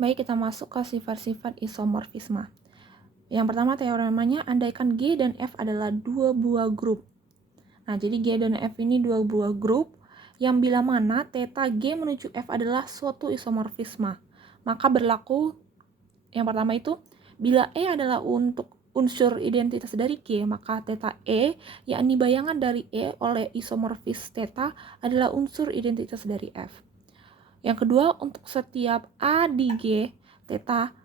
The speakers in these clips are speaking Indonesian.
Baik, kita masuk ke sifat-sifat isomorfisme. Yang pertama teoremanya, andaikan G dan F adalah dua buah grup. Nah, jadi G dan F ini dua buah grup yang bila mana theta G menuju F adalah suatu isomorfisme. Maka berlaku yang pertama itu, bila E adalah untuk unsur identitas dari G, maka theta E, yakni bayangan dari E oleh isomorfis theta, adalah unsur identitas dari F. Yang kedua, untuk setiap A di G, theta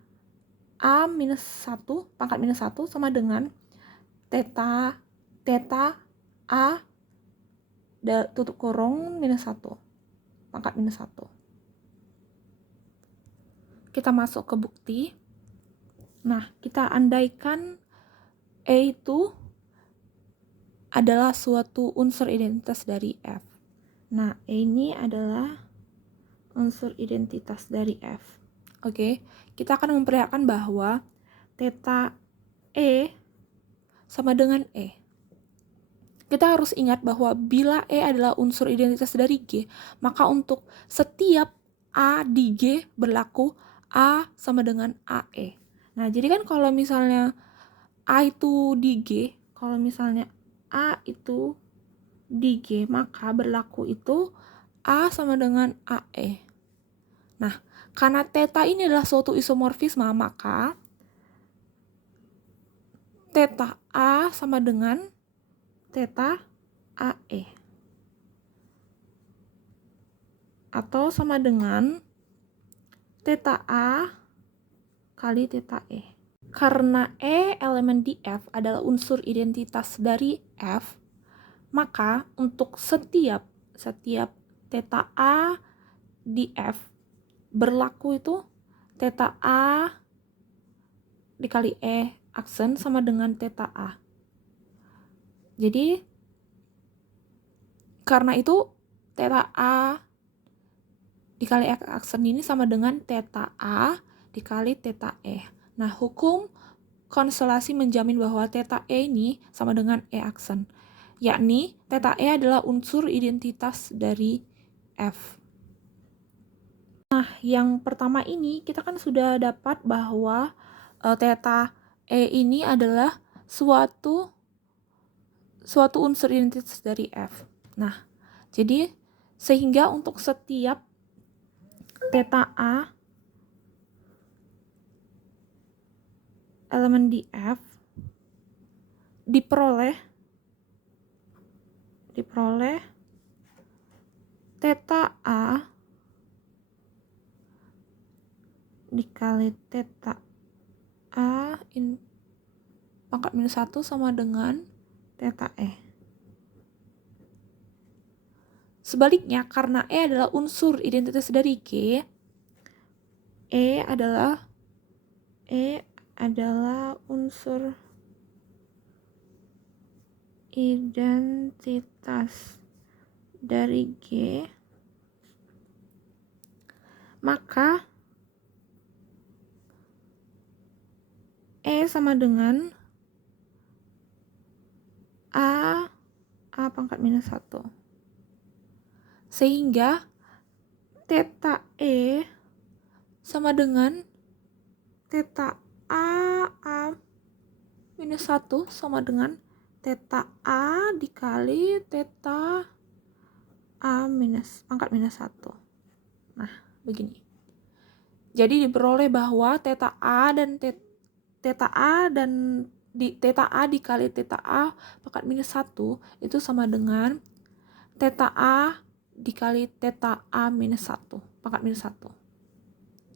A minus 1, pangkat minus 1 sama dengan theta A tutup kurung minus 1, pangkat minus 1. Kita masuk ke bukti. Nah, kita andaikan E itu adalah suatu unsur identitas dari F. Nah, E ini adalah unsur identitas dari F. Oke, kita akan memperlihatkan bahwa theta E sama dengan E. Kita harus ingat bahwa bila E adalah unsur identitas dari G, maka untuk setiap A di G berlaku A sama dengan AE. Nah, jadi kan kalau misalnya A itu di G, kalau misalnya A itu di G, maka berlaku itu A sama dengan AE. Nah, karena theta ini adalah suatu isomorfisme, maka theta A sama dengan theta AE. Atau sama dengan theta A kali theta E. Karena E elemen di F adalah unsur identitas dari F, maka untuk setiap theta A di F berlaku itu theta A dikali E aksen sama dengan theta A. Jadi karena itu theta A dikali E aksen ini sama dengan theta A dikali theta E. Nah, hukum konstelasi menjamin bahwa theta E ini sama dengan E aksen, yakni theta E adalah unsur identitas dari F. Nah, yang pertama ini kita kan sudah dapat bahwa theta E ini adalah suatu unsur identitas dari F. Nah, jadi sehingga untuk setiap theta A elemen di F diperoleh theta A dikali theta A pangkat minus 1 sama dengan theta E. Sebaliknya, karena E adalah unsur identitas dari G, E adalah unsur identitas dari G, maka E sama dengan A pangkat minus 1. Sehingga theta E sama dengan theta A minus 1 sama dengan theta A dikali theta A minus pangkat minus 1. Nah, begini. Jadi diperoleh bahwa theta A dikali theta A pangkat minus 1 itu sama dengan theta A dikali theta A minus 1 pangkat minus 1.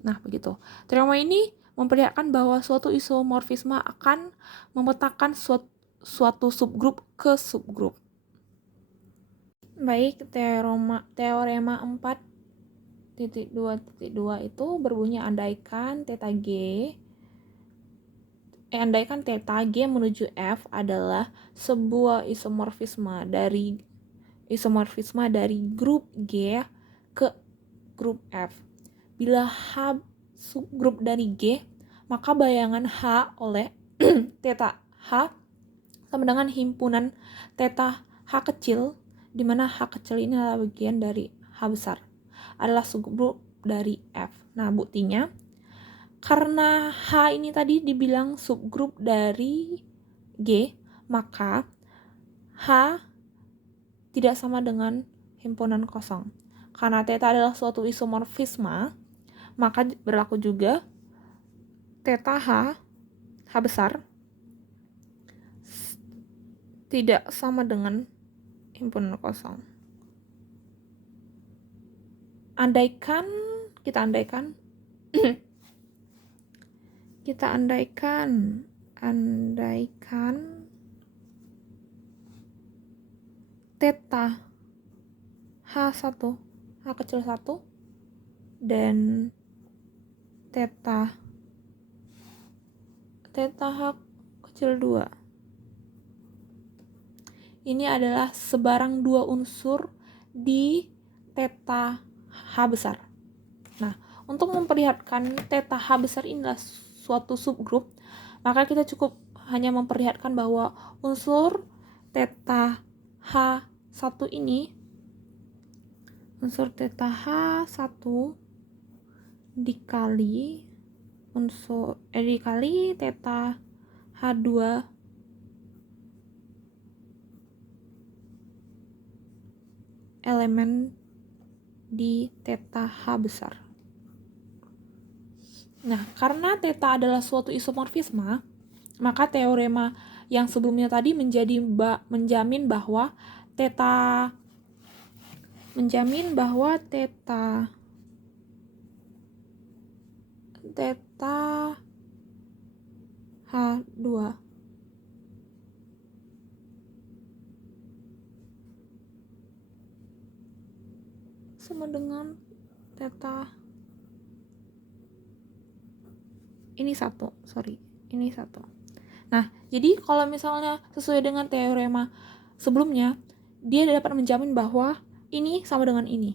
Nah, begitu. Teorema ini memperlihatkan bahwa suatu isomorfisme akan memetakan suatu subgrup ke subgrup. Baik, teorema 4.2.2 itu berbunyi andaikan theta G menuju F adalah sebuah isomorfisme dari grup G ke grup F. Bila H subgrup dari G, maka bayangan H oleh theta H sama dengan himpunan theta H kecil, di mana H kecil ini adalah bagian dari H besar, adalah subgrup dari F. Nah, buktinya Karena H ini tadi dibilang subgrup dari G, maka H tidak sama dengan himpunan kosong. Karena theta adalah suatu isomorfisme, maka berlaku juga theta H besar tidak sama dengan himpunan kosong. Kita andaikan theta H1, H kecil 1 dan theta H kecil 2 ini adalah sebarang dua unsur di theta H besar. Nah, untuk memperlihatkan theta H besar inilah suatu subgrup, maka kita cukup hanya memperlihatkan bahwa unsur theta H1 ini, unsur theta H1 dikali theta H2 elemen di theta H besar. Nah, karena theta adalah suatu isomorfisme, maka teorema yang sebelumnya tadi menjamin bahwa theta H2 sama dengan theta ini satu. Nah, jadi kalau misalnya sesuai dengan teorema sebelumnya, dia dapat menjamin bahwa ini sama dengan ini.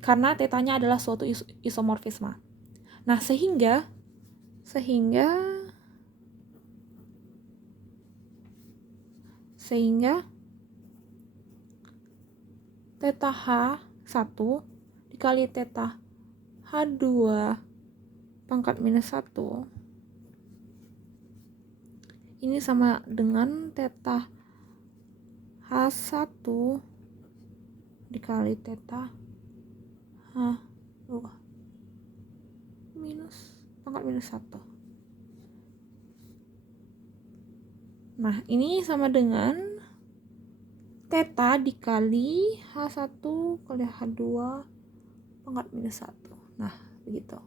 Karena tetanya adalah suatu isomorfisme. Nah, sehingga theta H1 dikali theta H2 pangkat minus 1 ini sama dengan theta H1 dikali theta H2 minus pangkat minus 1. Nah, ini sama dengan theta dikali H1 kali H2 pangkat minus 1. Nah, begitu.